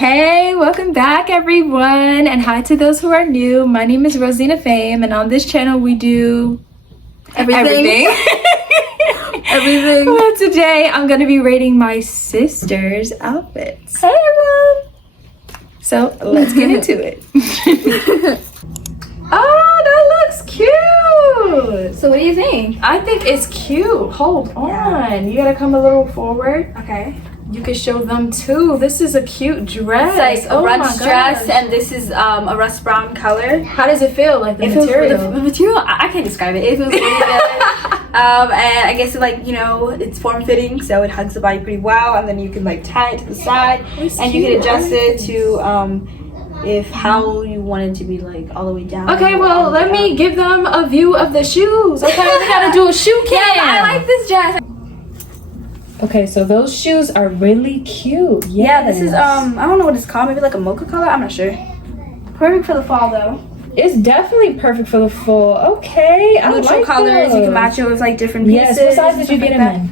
Hey, welcome back everyone, and hi to those who are new. My name is Rosina Fame, and on this channel we do everything. Everything. Well, today I'm gonna be rating my sister's outfits. Hey everyone! So let's get into it. Oh, that looks cute. So what do you think? I think it's cute. Hold on. You gotta come a little forward. Okay. You can show them too. This is a cute dress. It's like a runched dress, and this is a rust brown color. How does it feel? Like the material? The material, I can't describe it. It feels really good. And I guess it's form fitting, so it hugs the body pretty well. And then you can like tie it to the side, and you can adjust it to how you want it to be, like all the way down. Okay, well let me give them a view of the shoes. Okay, we gotta do a shoe cam. Yeah, I like this dress. Okay, so those shoes are really cute. Yes. Yeah, this is I don't know what it's called. Maybe like a mocha color. I'm not sure. Perfect for the fall though. It's definitely perfect for the fall. Okay, I neutral like colors. those. You can match it with like different pieces. Yes. What size did you get them in?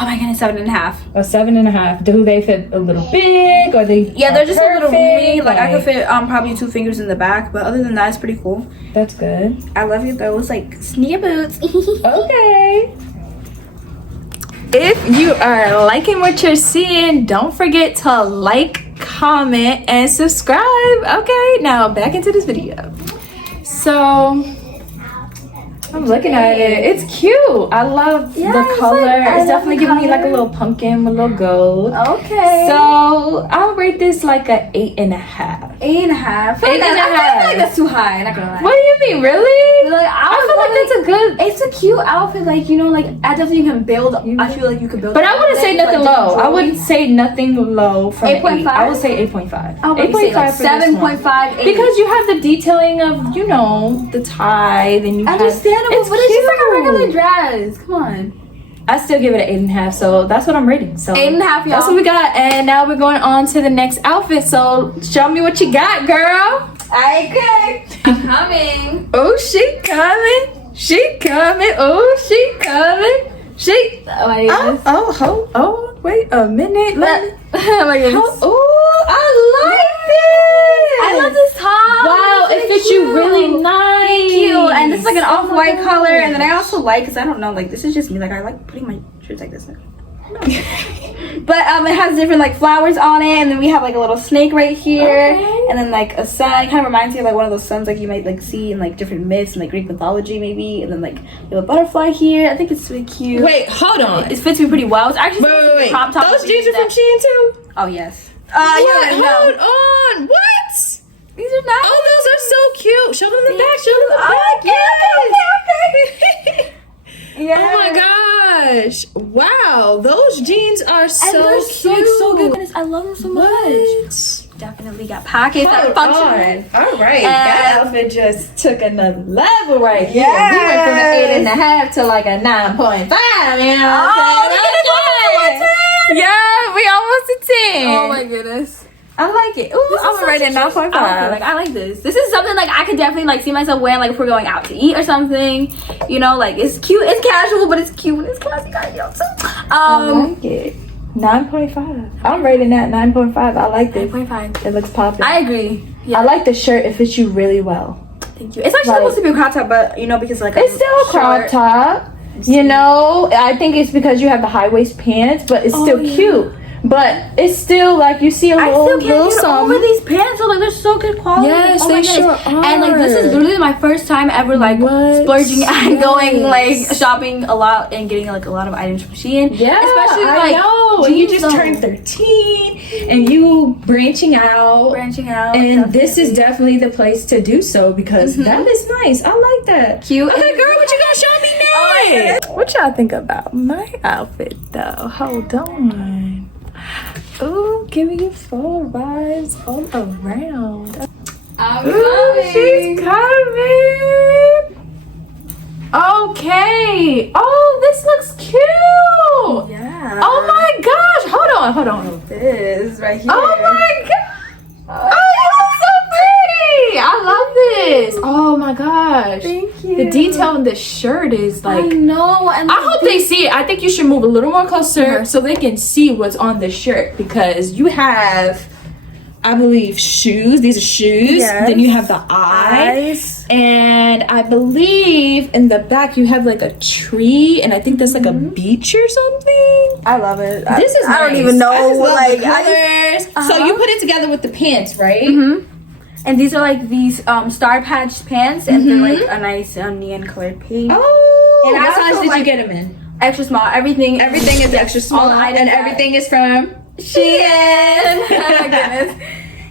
Oh my goodness, 7.5. A 7.5. Do they fit a little big, or they? Yeah, they're just perfect? a little mini. Like I could fit probably 2 fingers in the back, but other than that, it's pretty cool. That's good. I love it though. It's like sneaker boots. Okay. If you are liking what you're seeing, don't forget to like, comment, and subscribe. Okay, now back into this video. So I'm looking at it. It's cute. I love the color. It's definitely giving me like a little pumpkin with a little gold. Okay. So I'll rate this like a 8.5. 8.5. 8.5. I feel like that's too high. Not gonna lie. What do you mean, really? Like, I feel like that's a good. It's a cute outfit. Like I definitely can build. I feel like you could build. But I wouldn't say nothing low. I wouldn't say nothing low from 8.5. I would say 8.5. I would say like 7.5. Because you have the detailing of the tie. Then you understandable, have, but it's just like a regular dress. Come on. I still give it an 8.5, so that's what I'm rating. So 8.5, y'all. That's what we got, and now we're going on to the next outfit. So show me what you got, girl. Okay, I'm coming. Oh, she coming. She coming. Oh, she coming. She. Oh, wait a minute. Oh my goodness. Oh, I like this. I love this top. Wow, it fits you really nice. Thank you. And this is like an off-white color. And then I also like, because I don't know, like this is just me. Like I like putting my shirts like this. But it has different like flowers on it, and then we have like a little snake right here, and then like a sun. It kind of reminds me of like one of those suns like you might like see in like different myths and like Greek mythology maybe, and then like we have a butterfly here. I think it's really cute. Wait, hold on. It fits me pretty well. It's actually wait. crop top. Those jeans are from SHEIN too? Oh yes. Hold on. What? These are nice. Oh, those are so cute. Show them the back. Show them the back. Okay. Yeah. Oh my gosh! Wow, those jeans are so cute. So good. I love them so much. Definitely got pockets. Hold on. All right, that outfit just took another level right here. Yes. We went from an 8.5 to like a 9.5. You know what I'm saying? Yeah, we almost a 10. Oh my goodness. I like it. Ooh, I'm gonna rate it 9.5. Like I like this. This is something like I could definitely like see myself wearing like if we're going out to eat or something. Like it's cute, it's casual, but it's cute and it's classy, too. I like it. 9.5. I'm rating that 9.5. I like this. 9.5. It looks popping. I agree. Yeah. I like the shirt. It fits you really well. Thank you. It's actually supposed to be a crop top, but because like it's still a crop top. I think it's because you have the high waist pants, but it's still cute. But it's still like you see a little I still can't get something. over these pants. So like they're so good quality. Yes, oh they my goodness. sure are. And like this is literally my first time ever like splurging and going like shopping a lot and getting like a lot of items from SHEIN. Yeah, especially I like know. You just turned 13 and you branching out. And this is definitely the place to do so because that is nice. I like that. Cute. Okay, girl, what you gonna show me next? What y'all think about my outfit though? Hold on. Ooh, giving you full vibes all around. Ooh, she's coming. Okay. Oh, this looks cute. Yeah. Oh my gosh. Hold on. This right here. Oh my god. Oh, you look so pretty. I love this. Oh my gosh. Thank you. The detail in the shirt is like. I know. And I hope they see it. I think you should move a little more closer so they can see what's on the shirt because you have I believe, shoes. These are shoes. Yes. Then you have the eyes. And I believe in the back you have like a tree, and I think that's like a beach or something. I love it. This is I don't nice. even know. I just love Like the colors. So you put it together with the pants, right? And these are like these Star Patch pants, and they're like a nice neon colored pink. Oh, and what I size also did like you get them in? extra small. Everything Everything is extra small, all items and that- everything is from SHEIN. Oh my goodness.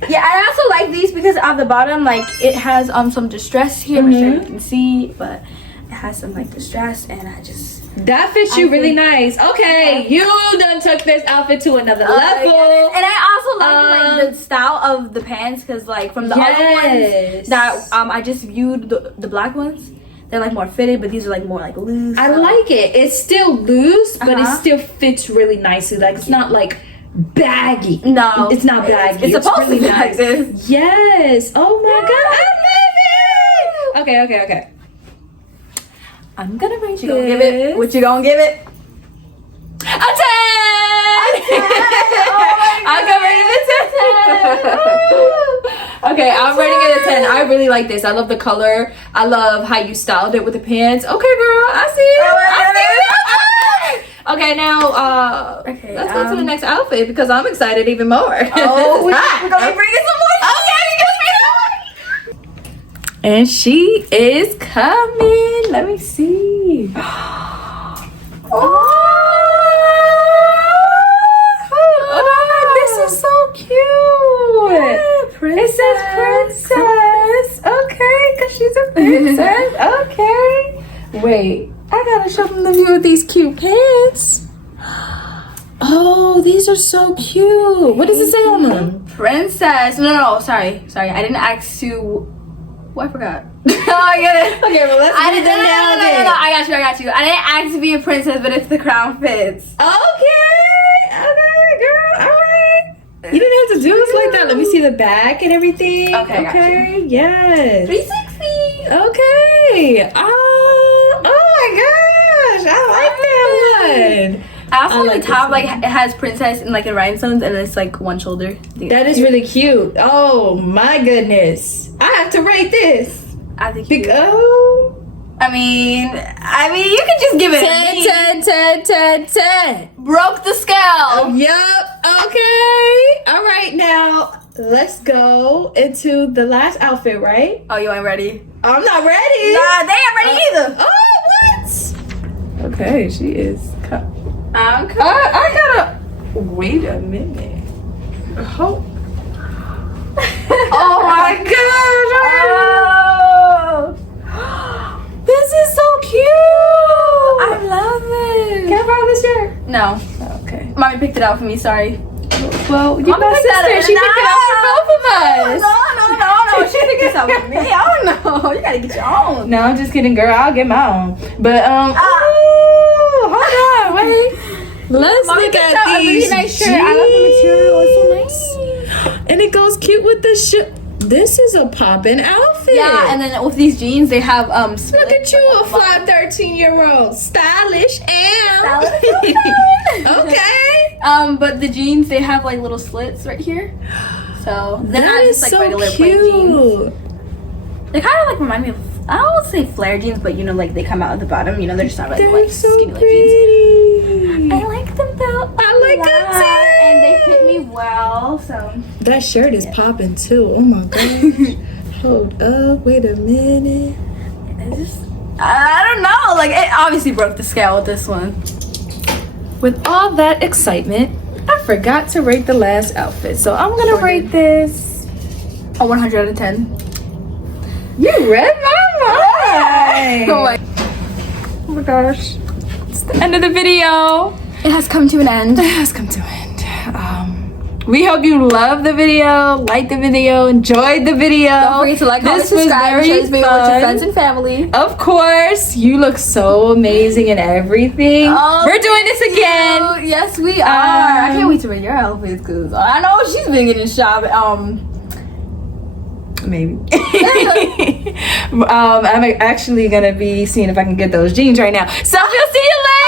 Yeah, I also like these because at the bottom, like, it has some distress here. I'm sure you can see, but it has some like distress, and I just that fits you really nice. Okay, you done took this outfit to another level. And I also like the style of the pants because like from the other ones that I just viewed the black ones. They're like more fitted, but these are like more like loose. I like it. It's still loose, but it still fits really nicely. Like it's not like baggy. No, it's not baggy. It's supposed really to be nice. like this. Yes. Oh my god, I love it. Okay. I'm gonna rate What you gonna give it? What you gonna give it? A 10. I'm gonna rate it a 10. Okay, I'm rating it a 10. I really like this. I love the color. I love how you styled it with the pants. Okay, girl, I see it. Okay, now let's go to the next outfit because I'm excited even more. Oh, we're gonna bring it some more. And she is coming. Let me see. This is so cute. It says princess. Okay, because she's a princess. Okay. Wait, I gotta show them the view of these cute pants. Oh, these are so cute. What does it say on them? Princess. No, sorry. I didn't ask to. Oh, I forgot. Oh, I get it. Okay, well, let's read them down then. No, I got you. I didn't ask to be a princess, but if the crown fits. Okay, girl, all right. You didn't have to do us like that. Let me see the back and everything. Okay, yes. 360. Okay. Oh my gosh, I like that one. I also like like the top, this like it has princess and like in rhinestones, and it's like one shoulder. That is really cute. Oh my goodness, I have to rate this. I think. I mean, you can just give it 10. Broke the scale. Yup. Okay. All right. Now let's go into the last outfit. Right? Oh, you ain't ready? I'm not ready. Nah, they ain't ready either. Oh, what? Okay, she is. I'm coming. I gotta wait a minute. Oh. Oh my gosh! Oh. This is so cute. I love it. Can I borrow this shirt? No. Okay. Mommy picked it out for me. Sorry. Well, you're my sister. She picked it out for both of us. No. She picked this out for me. I don't know. You gotta get your own. No, I'm just kidding, girl. I'll get my own. But hold on, wait. Let's Mommy look picked at out a these really nice shirt. I love the material. It's so nice. And it goes cute with the shirt. This is a poppin' outfit. Yeah, and then with these jeans, they have Look at you, a fly 13-year-old, stylish and okay. But the jeans, they have like little slits right here. So they're That not is just like so regular plain jeans. cute. They kind of like remind me of, I don't want to say flare jeans, but you know, like they come out at the bottom. You know, they're just not really They're like so skinny like pretty. jeans. I like them though. I like them too. And they fit me well. So That shirt is popping too. Oh my gosh. Hold up. Wait a minute. I don't know. Like it obviously broke the scale with this one. With all that excitement, I forgot to rate the last outfit. So I'm going to rate this a 100 out of 10. You read my mind. Oh my gosh. It's the end of the video. It has come to an end. It has come to an end. We hope you loved the video, liked the video, enjoyed the video. Don't forget to like, comment, subscribe, and share this video with your friends and family. Of course, you look so amazing and everything. We're doing this again. Yes, we are. I can't wait to wear your outfits because I know she's been getting shopping. Maybe. I'm actually gonna be seeing if I can get those jeans right now. So we'll see you later.